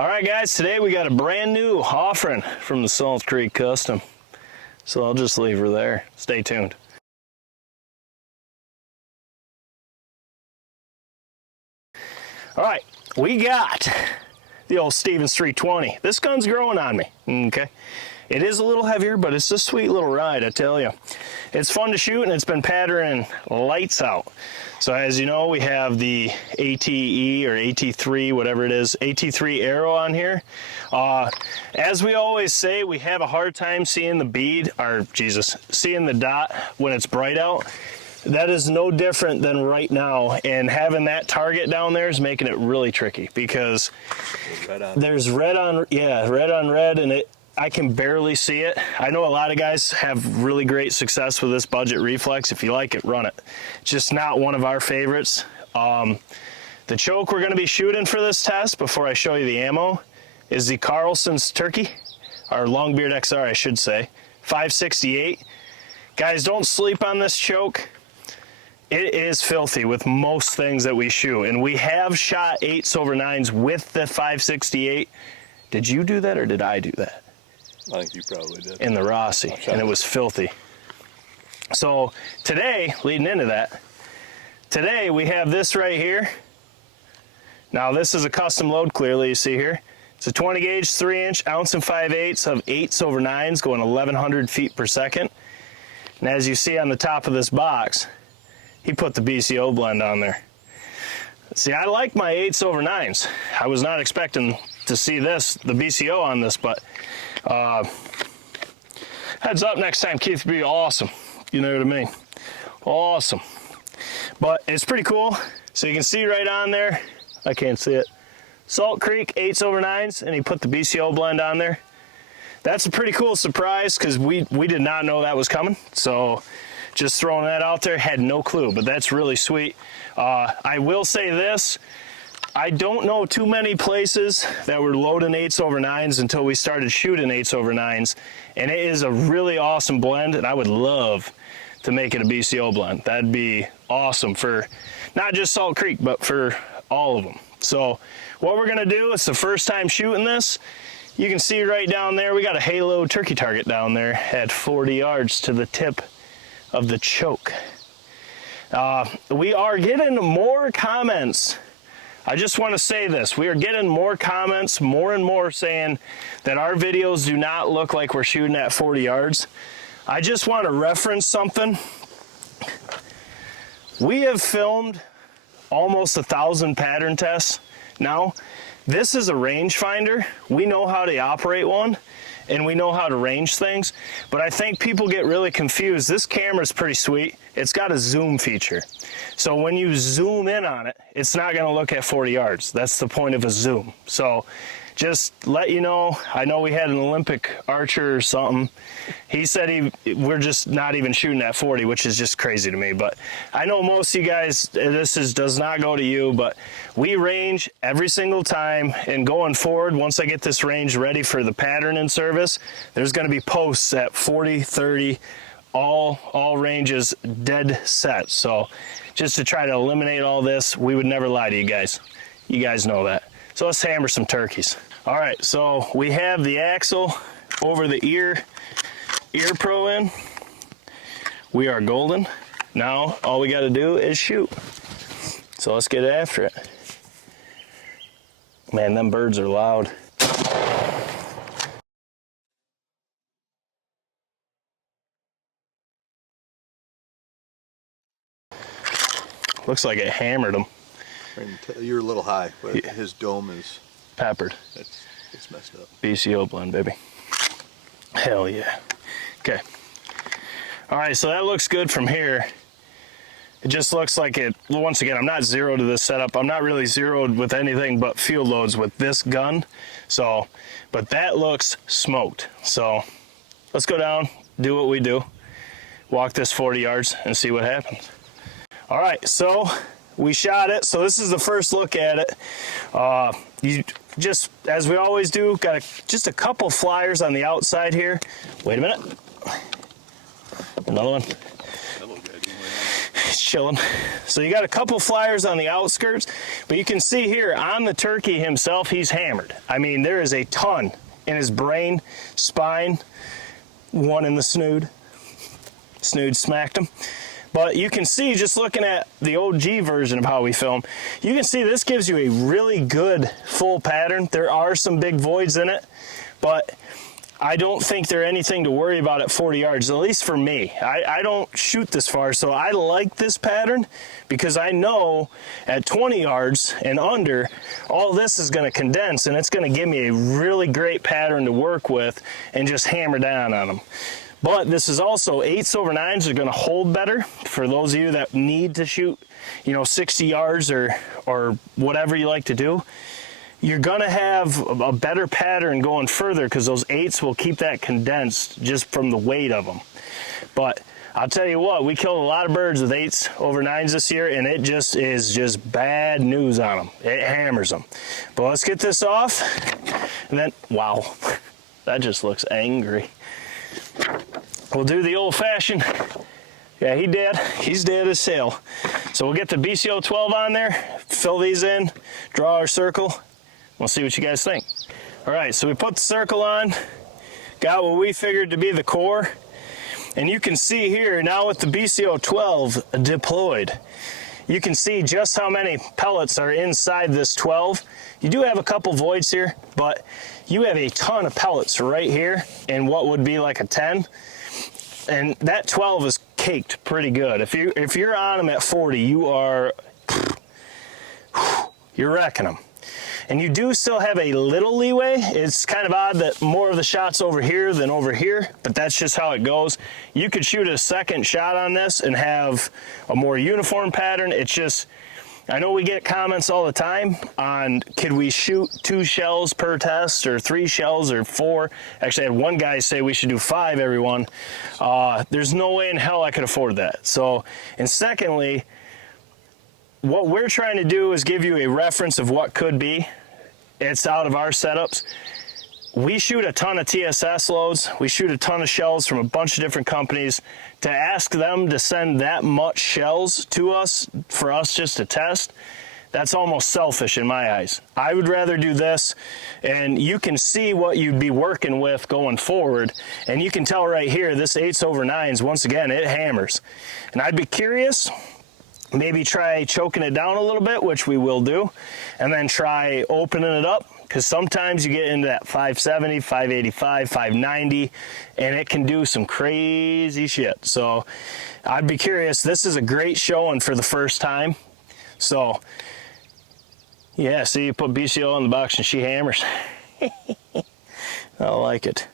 All right, guys, today we got a brand new offering from the Salt Creek Custom. So I'll just leave her there. Stay tuned. All right, we got the old Stevens 320. This gun's growing on me, okay? It is a little heavier, but it's a sweet little ride, I tell you. It's fun to shoot, and it's been patterning lights out. So as you know, we have the ATE or AT3, whatever it is, AT3 arrow on here. As we always say, we have a hard time seeing the bead, or Jesus, seeing the dot when it's bright out. That is no different than right now, and having that target down there is making it really tricky because there's red on red, and I can barely see it. I know a lot of guys have really great success with this budget reflex. If you like it, run it. It's just not one of our favorites. The choke we're going to be shooting for this test, before I show you the ammo, is the Carlsons Turkey, or Longbeard XR, I should say, 568. Guys, don't sleep on this choke. It is filthy with most things that we shoot, and we have shot 8s/9s with the 568. Did you do that, or did I do that? I think you probably did. In the Rossi, and it was filthy. So today, leading into that, today we have this right here. Now this is a custom load, clearly you see here. It's a 20 gauge 3-inch ounce and 5/8 of 8s/9s going 1100 feet per second. And as you see on the top of this box, he put the BCO blend on there. See, I like my 8s/9s. I was not expecting to see this, the BCO on this, but heads up next time, Keith, would be awesome. You know what I mean? Awesome. But it's pretty cool. So you can see right on there, I can't see it, Salt Creek 8s/9s, and he put the BCO blend on there. That's a pretty cool surprise because we did not know that was coming. So just throwing that out there, had no clue, but that's really sweet. I will say this, I don't know too many places that were loading 8s/9s until we started shooting 8s/9s, and it is a really awesome blend, and I would love to make it a BCO blend. That'd be awesome for not just Salt Creek, but for all of them. So what we're gonna do, it's the first time shooting this. You can see right down there, we got a halo turkey target down there at 40 yards to the tip of the choke. We are getting more comments. I just want to say this, we are getting more comments, more and more, saying that our videos do not look like we're shooting at 40 yards. I just want to reference something. We have filmed almost 1,000 pattern tests now. This is a rangefinder. We know how to operate one, and we know how to range things, but I think people get really confused. This camera's pretty sweet. It's got a zoom feature. So when you zoom in on it, it's not gonna look at 40 yards. That's the point of a zoom. So just let you know, I know we had an Olympic archer or something. He said we're just not even shooting at 40, which is just crazy to me. But I know most of you guys, does not go to you, but we range every single time. And going forward, once I get this range ready for the pattern in service, there's gonna be posts at 40, 30, all ranges dead set. So just to try to eliminate all this, we would never lie to you guys. You guys know that. So let's hammer some turkeys. All right, so we have the axle over the ear pro in. We are golden. Now all we got to do is shoot. So let's get after it. Man, them birds are loud. Looks like it hammered him. You're a little high, but yeah. His dome is peppered. It's messed up. BCO blend, baby. Hell yeah. Okay. All right, so that looks good from here. It just looks like it, once again, I'm not zeroed to this setup. I'm not really zeroed with anything but field loads with this gun. So, but that looks smoked. So let's go down, do what we do, walk this 40 yards and see what happens. All right, so we shot it. So this is the first look at it. You just, as we always do, got just a couple flyers on the outside here. Wait a minute. Another one. He's chilling. So you got a couple flyers on the outskirts, but you can see here on the turkey himself, he's hammered. I mean, there is a ton in his brain, spine, one in the snood. Snood smacked him. But you can see, just looking at the OG version of how we film, you can see this gives you a really good full pattern. There are some big voids in it, but I don't think they're anything to worry about at 40 yards, at least for me. I don't shoot this far, so I like this pattern because I know at 20 yards and under, all this is going to condense, and it's going to give me a really great pattern to work with and just hammer down on them. But this is also 8s over 9s are going to hold better for those of you that need to shoot, you know, 60 yards or whatever you like to do. You're going to have a better pattern going further because those 8s will keep that condensed just from the weight of them. But I'll tell you what, we killed a lot of birds with 8s over 9s this year, and it just is just bad news on them. It hammers them. But let's get this off, and then, wow, that just looks angry. We'll do the old-fashioned, yeah, he dead. He's dead as hell. So we'll get the BCO 12 on there, fill these in, draw our circle. We'll see what you guys think. All right, so we put the circle on, got what we figured to be the core, and you can see here now with the BCO 12 deployed, you can see just how many pellets are inside this 12. You do have a couple voids here, but you have a ton of pellets right here in what would be like a 10. And that 12 is caked pretty good. If you're on them at 40, you're wrecking them. And you do still have a little leeway. It's kind of odd that more of the shots over here than over here, but that's just how it goes. You could shoot a second shot on this and have a more uniform pattern. It's just, I know we get comments all the time on could we shoot 2 shells per test or 3 shells or 4. Actually, I had one guy say we should do 5 every one. There's no way in hell I could afford that. So, and secondly, what we're trying to do is give you a reference of what could be. It's out of our setups. We shoot a ton of TSS loads. We shoot a ton of shells from a bunch of different companies. To ask them to send that much shells to us for us just to test, that's almost selfish in my eyes. I would rather do this, and you can see what you'd be working with going forward, and you can tell right here, this 8s over 9s, once again, it hammers. And I'd be curious, maybe try choking it down a little bit, which we will do, and then try opening it up, because sometimes you get into that 570, 585, 590, and it can do some crazy shit. So I'd be curious. This is a great showing for the first time. So yeah, see, you put BCO in the box and she hammers. I like it.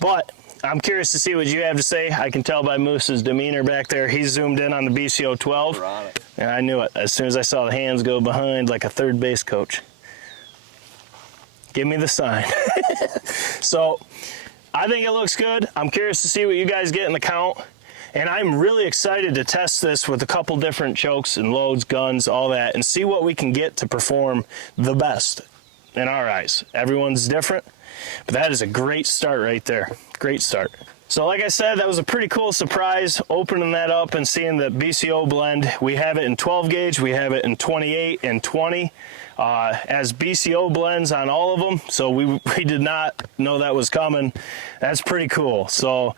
But I'm curious to see what you have to say. I can tell by Moose's demeanor back there. He's zoomed in on the BCO 12. We're on it. And I knew it as soon as I saw the hands go behind like a third base coach. Give me the sign. So I think it looks good. I'm curious to see what you guys get in the count. And I'm really excited to test this with a couple different chokes and loads, guns, all that, and see what we can get to perform the best in our eyes. Everyone's different, but that is a great start right there. Great start. So like I said, that was a pretty cool surprise, opening that up and seeing the BCO blend. We have it in 12 gauge, we have it in 28 and 20 as BCO blends on all of them. So we did not know that was coming. That's pretty cool. So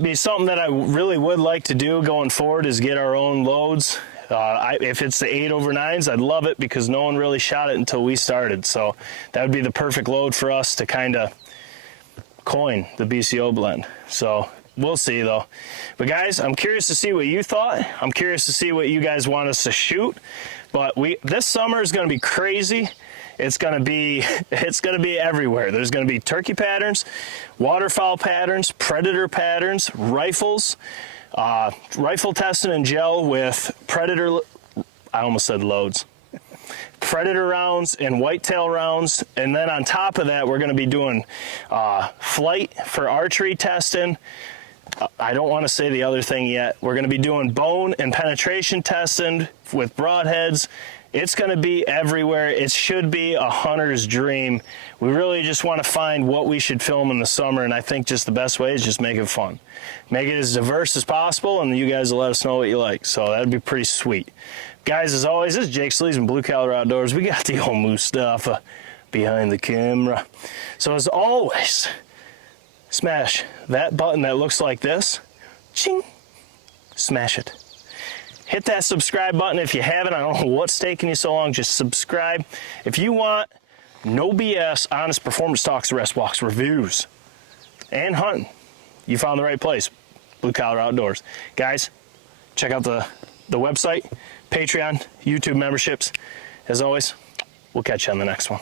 be something that I really would like to do going forward is get our own loads. If it's the 8 over 9s, I'd love it because no one really shot it until we started. So that would be the perfect load for us to kind of coin the BCO blend. So we'll see though. But guys, I'm curious to see what you thought. I'm curious to see what you guys want us to shoot. But this summer is going to be crazy. It's going to be everywhere. There's going to be turkey patterns, waterfowl patterns, predator patterns, rifles, rifle testing and gel with predator, I almost said loads, predator rounds and whitetail rounds. And then on top of that, we're going to be doing flight for archery testing. I don't want to say the other thing yet. We're going to be doing bone and penetration testing with broadheads It's going to be everywhere. It should be a hunter's dream. We really just want to find what we should film in the summer, and I think just the best way is just make it fun. Make it as diverse as possible, and you guys will let us know what you like. So that'd be pretty sweet. Guys, as always, this is Jake Sleaze from Blue Collar Outdoors. We got the old Mustafa behind the camera. So as always, smash that button that looks like this. Ching! Smash it. Hit that subscribe button if you haven't. I don't know what's taking you so long. Just subscribe. If you want no BS, honest performance talks, rest walks, reviews, and hunting, you found the right place. Blue Collar Outdoors. Guys, check out the website, Patreon, YouTube memberships. As always, we'll catch you on the next one.